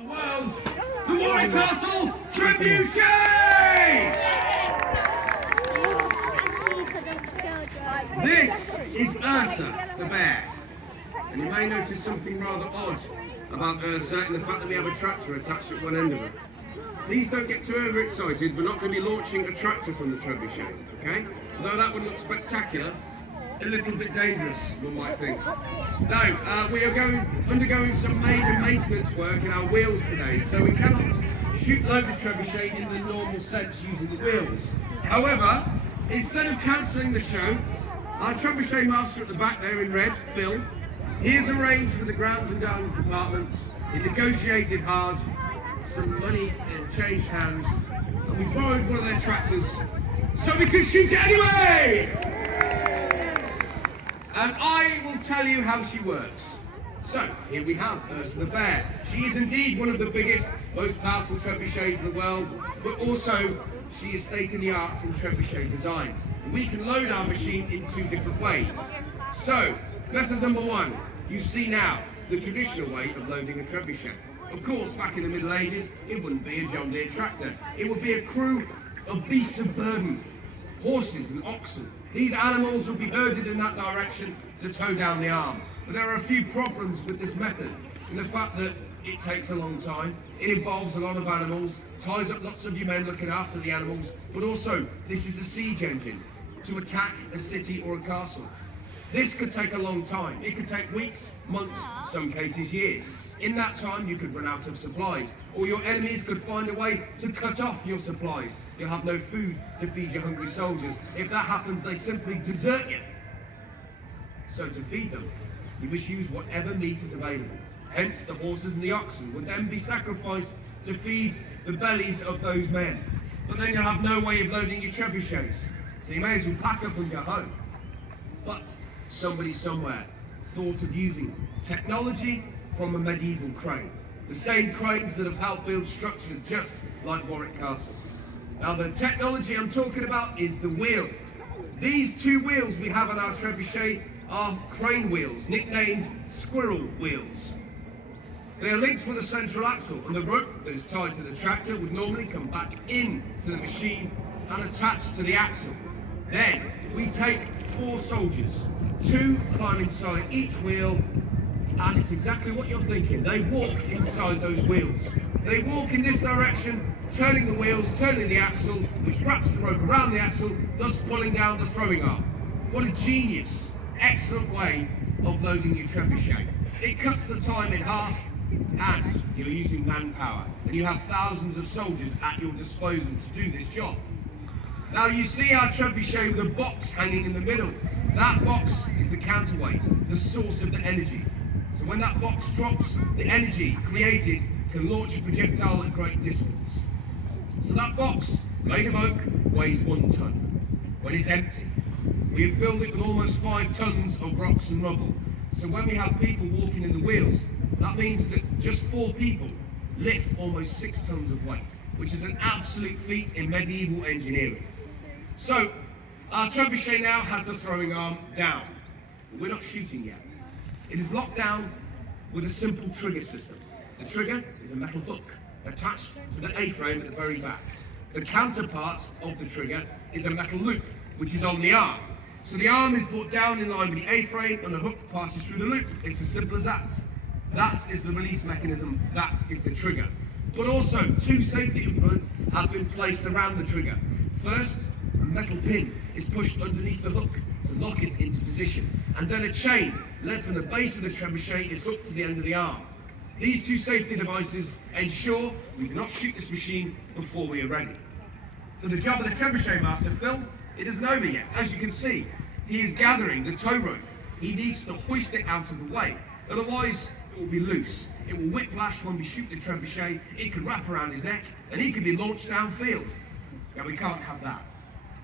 The world, the Warwick Castle Trebuchet! This is Ursa, the bear. And you may notice something rather odd about Ursa in the fact that we have a tractor attached at one end of her. Please don't get too overexcited, we're not going to be launching a tractor from the Trebuchet, okay? Although that would look spectacular, a little bit dangerous, one might think. No, we are undergoing some major maintenance work in our wheels today, so we cannot load the Trebuchet in the normal sense using the wheels. However, instead of cancelling the show, our Trebuchet master at the back there in red, Phil, he has arranged with the grounds and gardens departments, he negotiated hard, some money changed hands, and we borrowed one of their tractors so we could shoot it anyway! And I will tell you how she works. So, here we have Ursa the bear. She is indeed one of the biggest, most powerful trebuchets in the world, but also she is state-of-the-art in trebuchet design. And we can load our machine in two different ways. So, method number one, you see now the traditional way of loading a trebuchet. Of course, back in the Middle Ages, it wouldn't be a John Deere tractor. It would be a crew of beasts of burden, horses and oxen. These animals would be herded in that direction to tow down the arm. But there are a few problems with this method, in the fact that it takes a long time, it involves a lot of animals, ties up lots of your men looking after the animals, but also this is a siege engine to attack a city or a castle. This could take a long time. It could take weeks, months, in some cases years. In that time you could run out of supplies, or your enemies could find a way to cut off your supplies. You'll have no food to feed your hungry soldiers. If that happens, they simply desert you. So to feed them, you must use whatever meat is available. Hence the horses and the oxen would then be sacrificed to feed the bellies of those men. But then you'll have no way of loading your trebuchets, so you may as well pack up and go home. But somebody somewhere thought of using technology from a medieval crane. The same cranes that have helped build structures just like Warwick Castle. Now the technology I'm talking about is the wheel. These two wheels we have on our trebuchet are crane wheels, nicknamed squirrel wheels. They are linked with a central axle, and the rope that is tied to the tractor would normally come back into the machine and attach to the axle. Then we take 4 soldiers, 2 climb inside each wheel, and it's exactly what you're thinking. They walk inside those wheels. They walk in this direction, turning the wheels, turning the axle, which wraps the rope around the axle, thus pulling down the throwing arm. What a genius, excellent way of loading your trebuchet. It cuts the time in half, and you're using manpower, and you have thousands of soldiers at your disposal to do this job. Now you see our trebuchet with a box hanging in the middle. That box is the counterweight, the source of the energy. So when that box drops, the energy created can launch a projectile at great distance. So that box, made of oak, weighs 1 ton. When it's empty, we have filled it with almost 5 tons of rocks and rubble. So when we have people walking in the wheels, that means that just 4 people lift almost 6 tons of weight, which is an absolute feat in medieval engineering. So our trebuchet now has the throwing arm down, but we're not shooting yet. It is locked down with a simple trigger system. The trigger is a metal hook attached to the A-frame at the very back. The counterpart of the trigger is a metal loop, which is on the arm. So the arm is brought down in line with the A-frame and the hook passes through the loop. It's as simple as that. That is the release mechanism, that is the trigger. But also 2 safety implements have been placed around the trigger. First, a metal pin is pushed underneath the hook to lock it into position. And then a chain led from the base of the trebuchet is hooked to the end of the arm. These 2 safety devices ensure we cannot shoot this machine before we are ready. So the job of the trebuchet master, Phil, it isn't over yet. As you can see, he is gathering the tow rope. He needs to hoist it out of the way, otherwise it will be loose. It will whiplash when we shoot the trebuchet, it could wrap around his neck, and he could be launched downfield. Now we can't have that.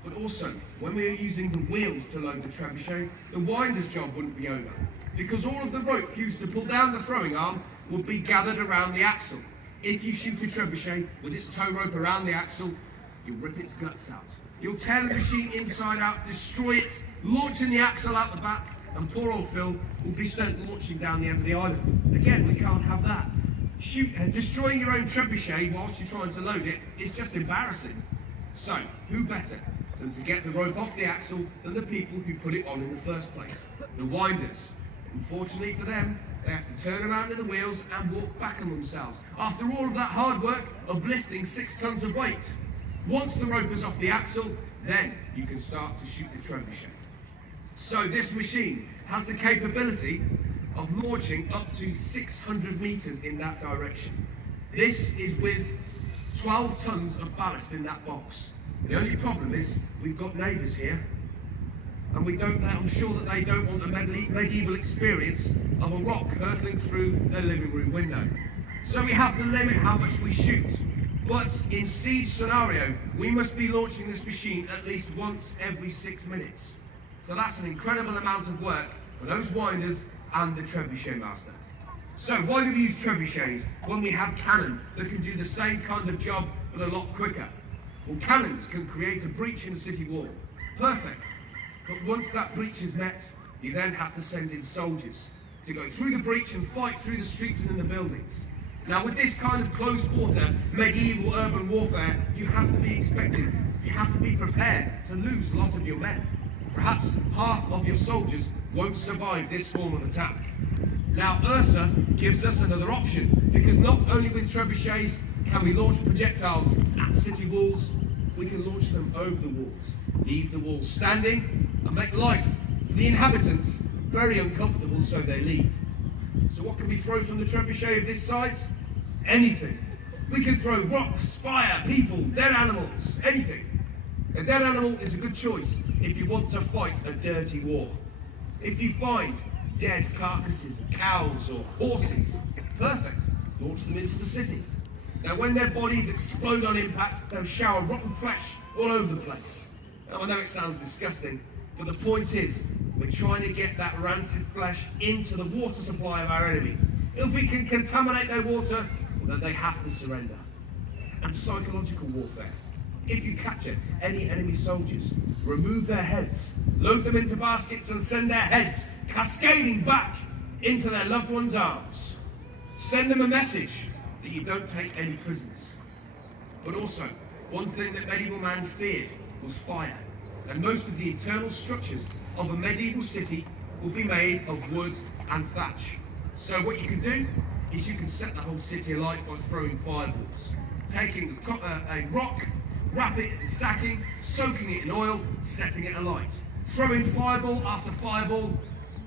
But also, when we are using the wheels to load the trebuchet, the winder's job wouldn't be over, because all of the rope used to pull down the throwing arm would be gathered around the axle. If you shoot a trebuchet with its tow rope around the axle, you'll rip its guts out. You'll tear the machine inside out, destroy it, launching the axle out the back, and poor old Phil will be sent launching down the end of the island. Again, we can't have that. Destroying your own trebuchet whilst you're trying to load it is just embarrassing. So, who better than to get the rope off the axle than the people who put it on in the first place, the winders. Unfortunately for them, they have to turn around in the wheels and walk back on themselves, after all of that hard work of lifting 6 tons of weight. Once the rope is off the axle, then you can start to shoot the trebuchet. So this machine has the capability of launching up to 600 meters in that direction. This is with 12 tons of ballast in that box. The only problem is we've got neighbours here, and I'm sure that they don't want the medieval experience of a rock hurtling through their living room window. So we have to limit how much we shoot. But in siege scenario, we must be launching this machine at least once every 6 minutes. So that's an incredible amount of work for those winders and the trebuchet master. So why do we use trebuchets when we have cannon that can do the same kind of job but a lot quicker? Well, cannons can create a breach in the city wall. Perfect. But once that breach is met, you then have to send in soldiers to go through the breach and fight through the streets and in the buildings. Now, with this kind of close quarter medieval urban warfare, you have to be prepared to lose a lot of your men. Perhaps half of your soldiers won't survive this form of attack. Now, Ursa gives us another option, because not only with trebuchets can we launch projectiles at city walls, we can launch them over the walls, leave the walls standing, and make life for the inhabitants very uncomfortable, so they leave. So what can we throw from the trebuchet of this size? Anything. We can throw rocks, fire, people, dead animals, anything. A dead animal is a good choice if you want to fight a dirty war. If you find dead carcasses of cows or horses, perfect, launch them into the city. Now when their bodies explode on impact, they'll shower rotten flesh all over the place. Now I know it sounds disgusting, but the point is, we're trying to get that rancid flesh into the water supply of our enemy. If we can contaminate their water, then they have to surrender. And psychological warfare. If you capture any enemy soldiers, remove their heads, load them into baskets and send their heads cascading back into their loved ones' arms. Send them a message that you don't take any prisoners. But also, one thing that medieval man feared was fire. And most of the internal structures of a medieval city will be made of wood and thatch. So what you can do is you can set the whole city alight by throwing fireballs. Taking a rock, wrap it in sacking, soaking it in oil, setting it alight. Throwing fireball after fireball,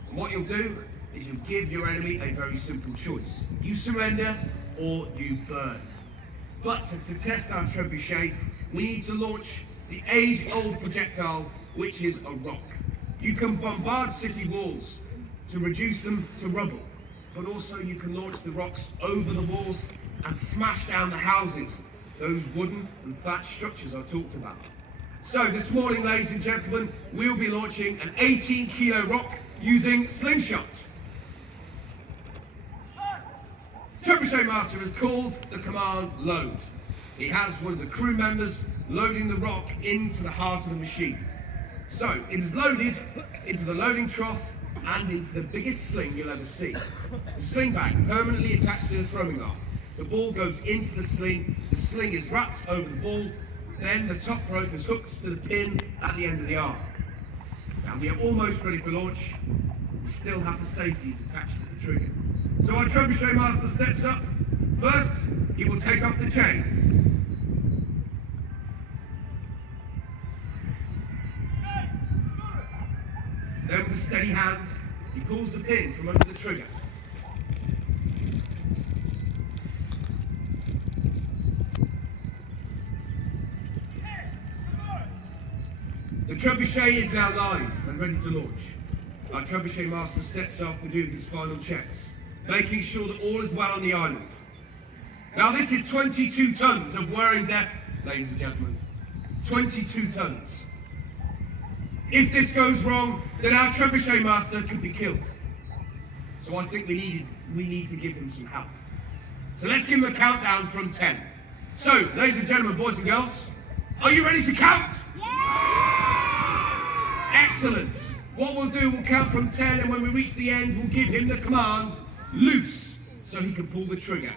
and what you'll do is you'll give your enemy a very simple choice. You surrender or you burn. But to test our trebuchet, we need to launch the age-old projectile, which is a rock. You can bombard city walls to reduce them to rubble, but also you can launch the rocks over the walls and smash down the houses, those wooden and thatched structures I talked about. So this morning, ladies and gentlemen, we'll be launching an 18-kilo rock using slingshot. Trebuchet Master has called the command load. He has one of the crew members loading the rock into the heart of the machine. So it is loaded into the loading trough and into the biggest sling you'll ever see. The sling bag permanently attached to the throwing arm. The ball goes into the sling is wrapped over the ball, then the top rope is hooked to the pin at the end of the arm. Now we are almost ready for launch. We still have the safeties attached to the trigger. So our Trebuchet Master steps up. First, he will take off the chain. Then with a steady hand, he pulls the pin from under the trigger. The Trebuchet is now live and ready to launch. Our Trebuchet Master steps off to do his final checks, making sure that all is well on the island. Now this is 22 tons of whirring death, ladies and gentlemen. 22 tons. If this goes wrong, then our Trebuchet Master could be killed. So I think we need to give him some help. So let's give him a countdown from 10. So, ladies and gentlemen, boys and girls, are you ready to count? Excellent. What we'll do, we'll count from 10, and when we reach the end, we'll give him the command, loose, so he can pull the trigger.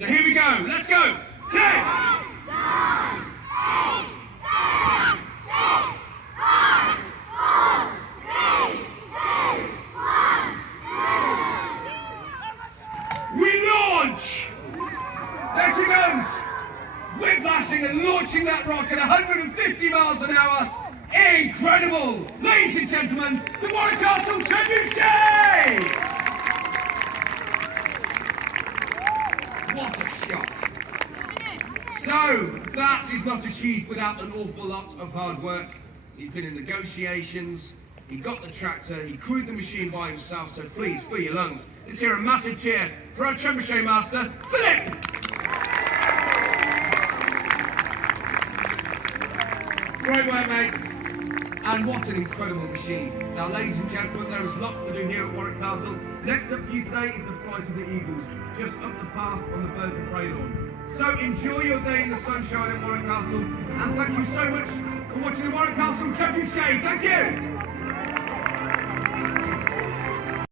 So here we go. Let's go. 10, 9, 8, 7, 6, 5, 4, 3, 2, 1. We launch! There she goes! Whiplashing and launching that rocket at 150 miles an hour. Incredible! Ladies and gentlemen, the Warwick Castle Trebuchet! What a shot! So, that is not achieved without an awful lot of hard work. He's been in negotiations, he got the tractor, he crewed the machine by himself, so please, fill your lungs. Let's hear a massive cheer for our Trebuchet master, Philip! Great work, mate. And what an incredible machine. Now, ladies and gentlemen, there is lots to do here at Warwick Castle. Next up for you today is the flight of the Eagles, just up the path on the Birds of Prey lawn. So enjoy your day in the sunshine at Warwick Castle, and thank you so much for watching the Warwick Castle Trebuchet. Thank you!